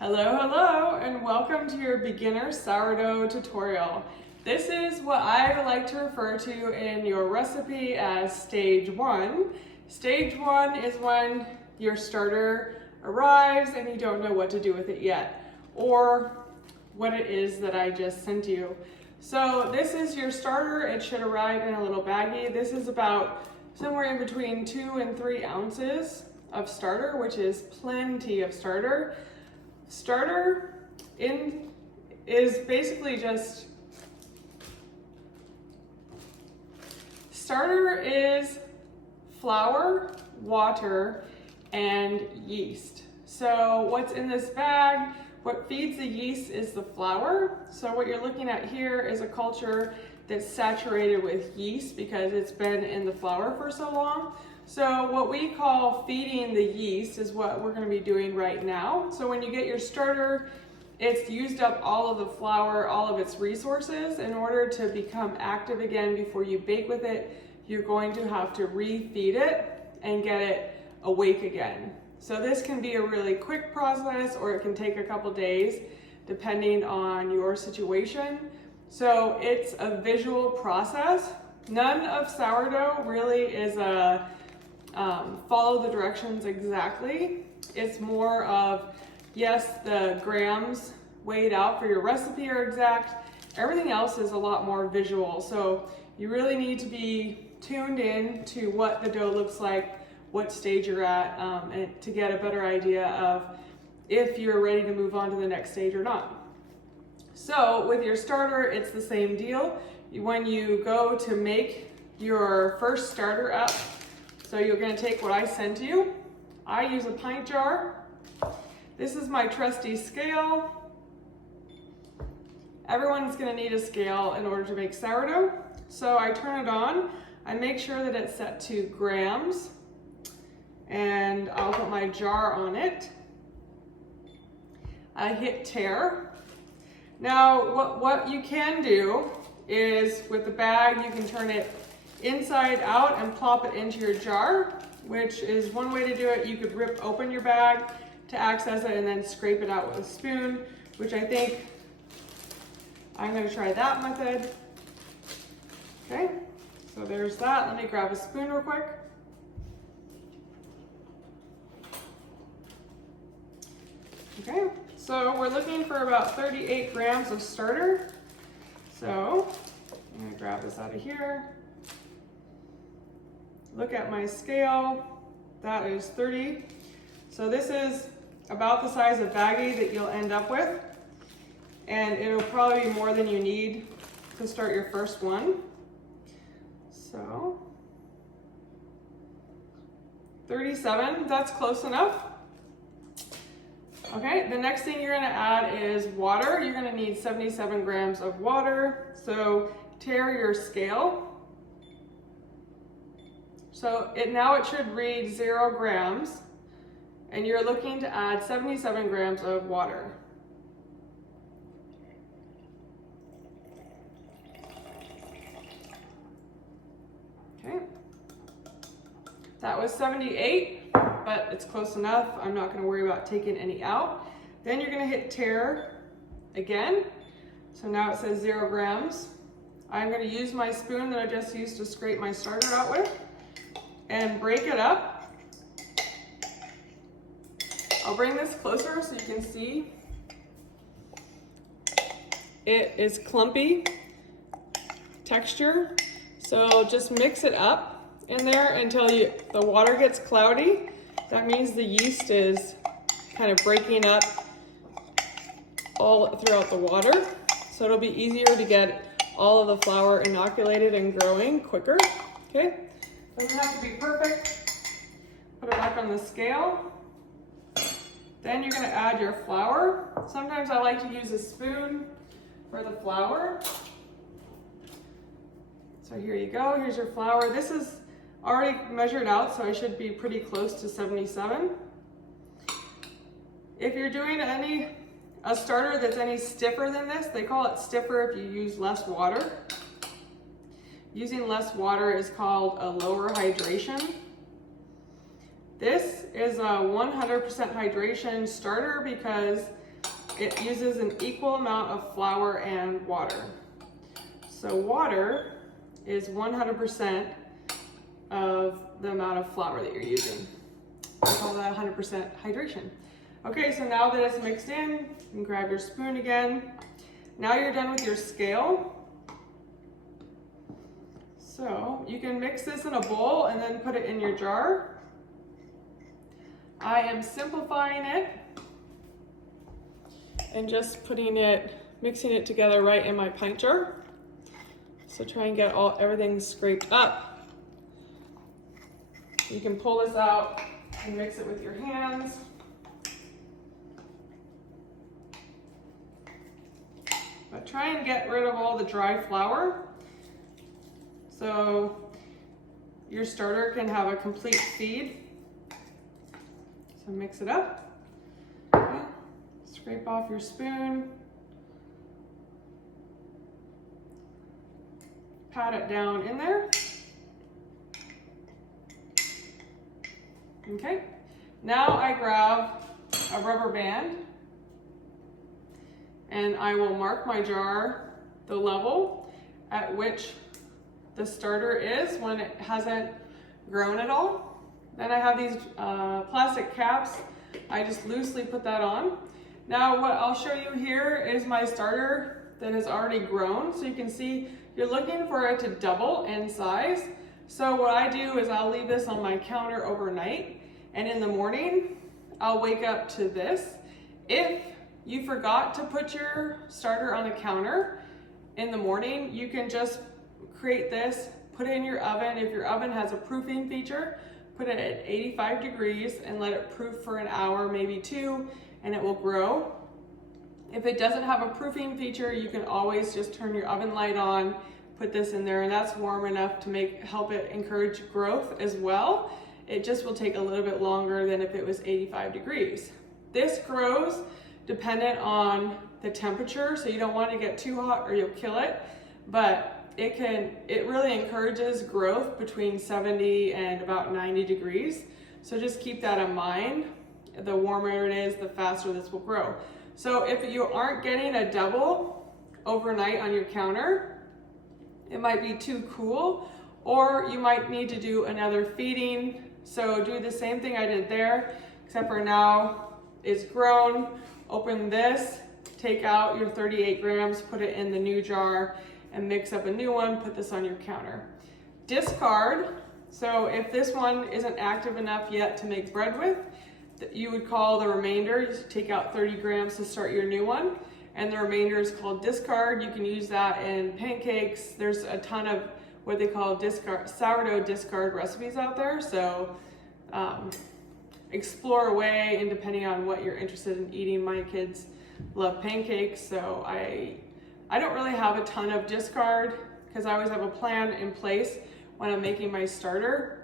Hello, hello, and welcome to your beginner sourdough tutorial. This is what I like to refer to in your recipe as stage one. Stage one is when your starter arrives and you don't know what to do with it yet, or what it is that I just sent you. So this is your starter. It should arrive in a little baggie. This is about somewhere in between 2 and 3 ounces of starter, which is plenty of starter. Starter is basically just, starter is flour, water, and yeast. So what's in this bag, what feeds the yeast is the flour. So what you're looking at here is a culture that's saturated with yeast because it's been in the flour for so long. So what we call feeding the yeast is what we're going to be doing right now. So when you get your starter, it's used up all of the flour, all of its resources. In order to become active again before you bake with it, you're going to have to refeed it and get it awake again. So this can be a really quick process, or it can take a couple days depending on your situation. So it's a visual process. None of sourdough really is a follow the directions exactly. It's more of, yes, the grams weighed out for your recipe are exact. Everything else is a lot more visual. So you really need to be tuned in to what the dough looks like, what stage you're at, and to get a better idea of if you're ready to move on to the next stage or not. So with your starter, it's the same deal. When you go to make your first starter up, so you're going to take what I sent you. I use a pint jar. This is my trusty scale. Everyone's going to need a scale in order to make sourdough. So I turn it on. I make sure that it's set to grams. And I'll put my jar on it. I hit tare. Now what you can do is with the bag, you can turn it inside out and plop it into your jar, which is one way to do it. You could rip open your bag to access it and then scrape it out with a spoon, which I think I'm going to try that method. Okay, so there's that. Let me grab a spoon real quick. Okay, so we're looking for about 38 grams of starter. So I'm going to grab this out of here. Look at my scale, that is 30. So this is about the size of baggie that you'll end up with. And it'll probably be more than you need to start your first one. So 37, that's close enough. Okay, the next thing you're gonna add is water. You're gonna need 77 grams of water. So tare your scale. So now it should read 0 grams, and you're looking to add 77 grams of water. Okay, that was 78, but it's close enough. I'm not going to worry about taking any out. Then you're going to hit tare again. So now it says 0 grams. I'm going to use my spoon that I just used to scrape my starter out with and break it up. I'll bring this closer so you can see. It is clumpy texture. So just mix it up in there until the water gets cloudy. That means the yeast is kind of breaking up all throughout the water. So it'll be easier to get all of the flour inoculated and growing quicker. Okay, doesn't have to be perfect. Put it back on the scale. Then you're gonna add your flour. Sometimes I like to use a spoon for the flour. So here you go, here's your flour. This is already measured out, so I should be pretty close to 77. If you're doing a starter that's any stiffer than this, they call it stiffer if you use less water. Using less water is called a lower hydration. This is a 100% hydration starter because it uses an equal amount of flour and water. So water is 100% of the amount of flour that you're using. We call that 100% hydration. Okay, so now that it's mixed in, you can grab your spoon again. Now you're done with your scale. So you can mix this in a bowl and then put it in your jar. I am simplifying it and just mixing it together right in my pint jar. So try and get everything scraped up. You can pull this out and mix it with your hands. But try and get rid of all the dry flour so your starter can have a complete feed. So mix it up. Okay. Scrape off your spoon. Pat it down in there. Okay. Now I grab a rubber band and I will mark my jar the level at which the starter is when it hasn't grown at all. Then I have these plastic caps. I just loosely put that on. Now what I'll show you here is my starter that has already grown. So you can see you're looking for it to double in size. So what I do is I'll leave this on my counter overnight, and in the morning I'll wake up to this. If you forgot to put your starter on the counter in the morning, you can just create this, put it in your oven. If your oven has a proofing feature, put it at 85 degrees and let it proof for an hour, maybe 2, and it will grow. If it doesn't have a proofing feature, you can always just turn your oven light on, put this in there, and that's warm enough to help it encourage growth as well. It just will take a little bit longer than if it was 85 degrees. This grows dependent on the temperature, so you don't want to get too hot or you'll kill it, but it really encourages growth between 70 and about 90 degrees. So just keep that in mind. The warmer it is, the faster this will grow. So if you aren't getting a double overnight on your counter, it might be too cool, or you might need to do another feeding. So do the same thing I did there, except for now it's grown. Open this, take out your 38 grams, put it in the new jar, and mix up a new one, put this on your counter. Discard, so if this one isn't active enough yet to make bread with, you would call the remainder, you take out 30 grams to start your new one, and the remainder is called discard. You can use that in pancakes. There's a ton of what they call sourdough discard recipes out there, so explore away, and depending on what you're interested in eating. My kids love pancakes, so I don't really have a ton of discard because I always have a plan in place when I'm making my starter.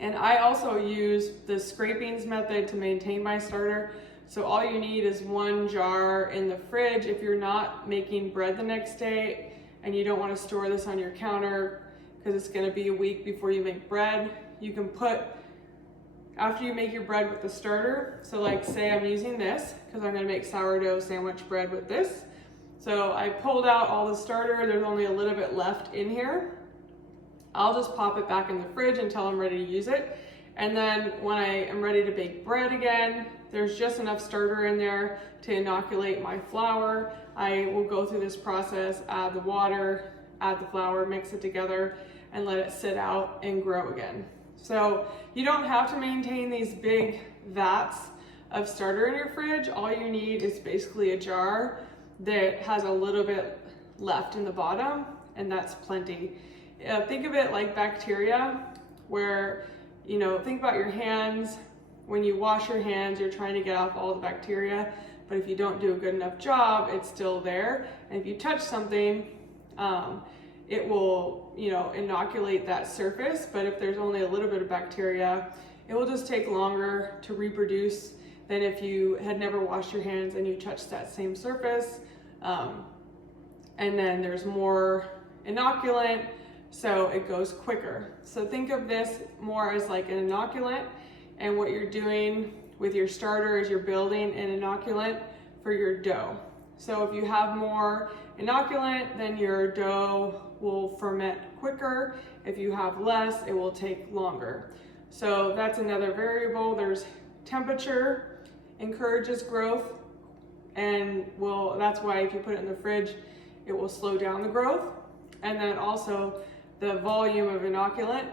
And I also use the scrapings method to maintain my starter. So all you need is one jar in the fridge. If you're not making bread the next day and you don't want to store this on your counter because it's going to be a week before you make bread, you can put, after you make your bread with the starter, so like say I'm using this because I'm going to make sourdough sandwich bread with this. So I pulled out all the starter, there's only a little bit left in here. I'll just pop it back in the fridge until I'm ready to use it. And then when I am ready to bake bread again, there's just enough starter in there to inoculate my flour. I will go through this process, add the water, add the flour, mix it together, and let it sit out and grow again. So you don't have to maintain these big vats of starter in your fridge. All you need is basically a jar that has a little bit left in the bottom, and that's plenty. Think of it like bacteria, where, think about your hands. When you wash your hands, you're trying to get off all the bacteria, but if you don't do a good enough job, it's still there. And if you touch something, it will, inoculate that surface. But if there's only a little bit of bacteria, it will just take longer to reproduce than if you had never washed your hands and you touched that same surface. And then there's more inoculant, so it goes quicker. So think of this more as like an inoculant, and what you're doing with your starter is you're building an inoculant for your dough. So if you have more inoculant, then your dough will ferment quicker. If you have less, it will take longer. So that's another variable. There's temperature encourages growth, and that's why if you put it in the fridge, it will slow down the growth. And then also the volume of inoculant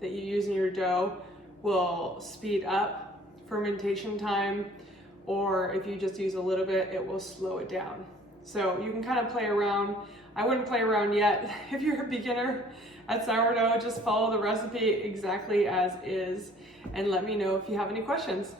that you use in your dough will speed up fermentation time, or if you just use a little bit, it will slow it down. So you can kind of play around. I wouldn't play around yet. If you're a beginner at sourdough, just follow the recipe exactly as is and let me know if you have any questions.